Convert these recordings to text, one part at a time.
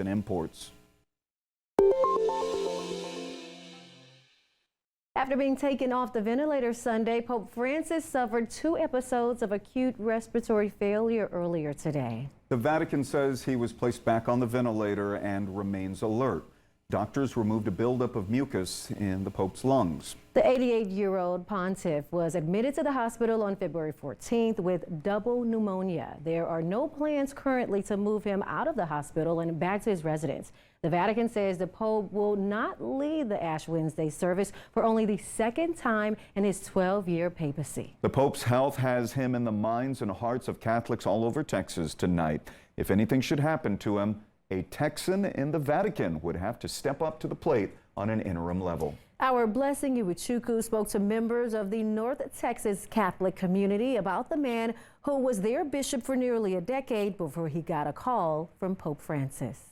and imports. After being taken off the ventilator Sunday, Pope Francis suffered 2 episodes of acute respiratory failure earlier today. The Vatican says he was placed back on the ventilator and remains alert. Doctors removed a buildup of mucus in the Pope's lungs. The 88-year-old pontiff was admitted to the hospital on February 14th with double pneumonia. There are no plans currently to move him out of the hospital and back to his residence. The Vatican says the Pope will not lead the Ash Wednesday service for only the 2nd time in his 12-year papacy. The Pope's health has him in the minds and hearts of Catholics all over Texas tonight. If anything should happen to him, a Texan in the Vatican would have to step up to the plate on an interim level. Our Blessing Iwuchukwu spoke to members of the North Texas Catholic community about the man who was their bishop for nearly a decade before he got a call from Pope Francis.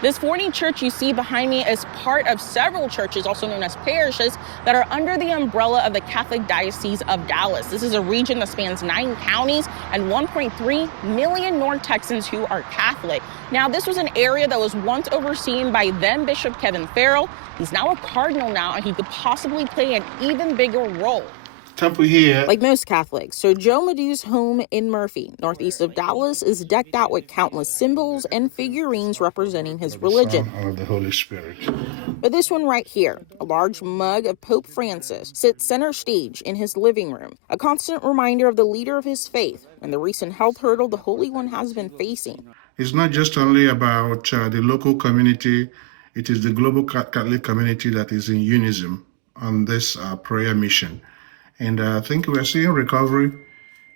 This 40 church you see behind me is part of several churches, also known as parishes, that are under the umbrella of the Catholic Diocese of Dallas. This is a region that spans 9 counties and 1.3 million North Texans who are Catholic. Now, this was an area that was once overseen by then Bishop Kevin Farrell. He's now a cardinal now, and he could possibly play an even bigger role. Temple here. Like most Catholics, Sir Joe Madu's home in Murphy, northeast of Dallas, is decked out with countless symbols and figurines representing his religion. Of the Holy Spirit. But this one right here, a large mug of Pope Francis, sits center stage in his living room, a constant reminder of the leader of his faith and the recent health hurdle the Holy One has been facing. It's not just only about the local community, it is the global Catholic community that is in unison on this prayer mission. And I think we are seeing recovery,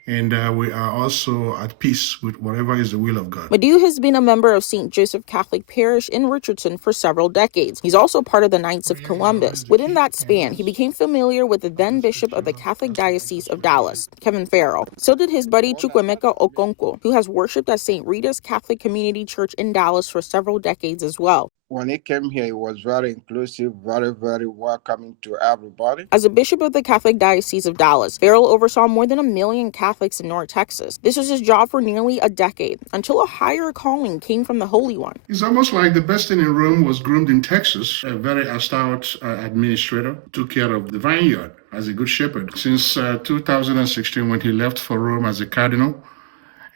and we are also at peace with whatever is the will of God. Madu has been a member of St. Joseph Catholic Parish in Richardson for several decades. He's also part of the Knights of Columbus. Within that span, he became familiar with the then Bishop of the Catholic Diocese of Dallas, Kevin Farrell. So did his buddy Chukwemeka Okonkwo, who has worshipped at St. Rita's Catholic Community Church in Dallas for several decades as well. When he came here, he was very inclusive, very, very welcoming to everybody. As a bishop of the Catholic Diocese of Dallas, Farrell oversaw more than 1 million Catholics in North Texas. This was his job for nearly a decade, until a higher calling came from the Holy One. It's almost like the best thing in Rome was groomed in Texas. A very stout administrator took care of the vineyard as a good shepherd. Since 2016, when he left for Rome as a cardinal,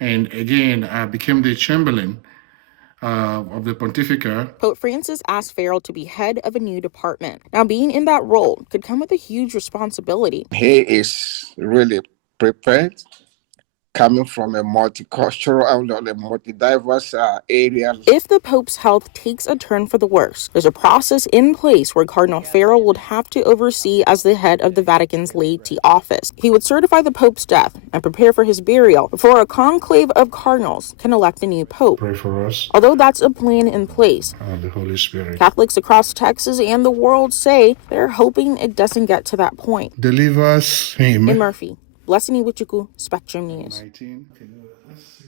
and again became the Chamberlain of the Pontifica. Pope Francis asked Farrell to be head of a new department. Now, being in that role could come with a huge responsibility. He is really prepared, coming from a multicultural, a multi-diverse area. If the Pope's health takes a turn for the worse, there's a process in place where Cardinal Farrell would have to oversee as the head of the Vatican's laity office. He would certify the Pope's death and prepare for his burial before a conclave of cardinals can elect a new Pope. Pray for us. Although that's a plan in place, The Holy Spirit. Catholics across Texas and the world say they're hoping it doesn't get to that point. Deliver us. Amen. In Murphy, Blessing Iwuchukwu, Spectrum News. 19. Okay, let's see.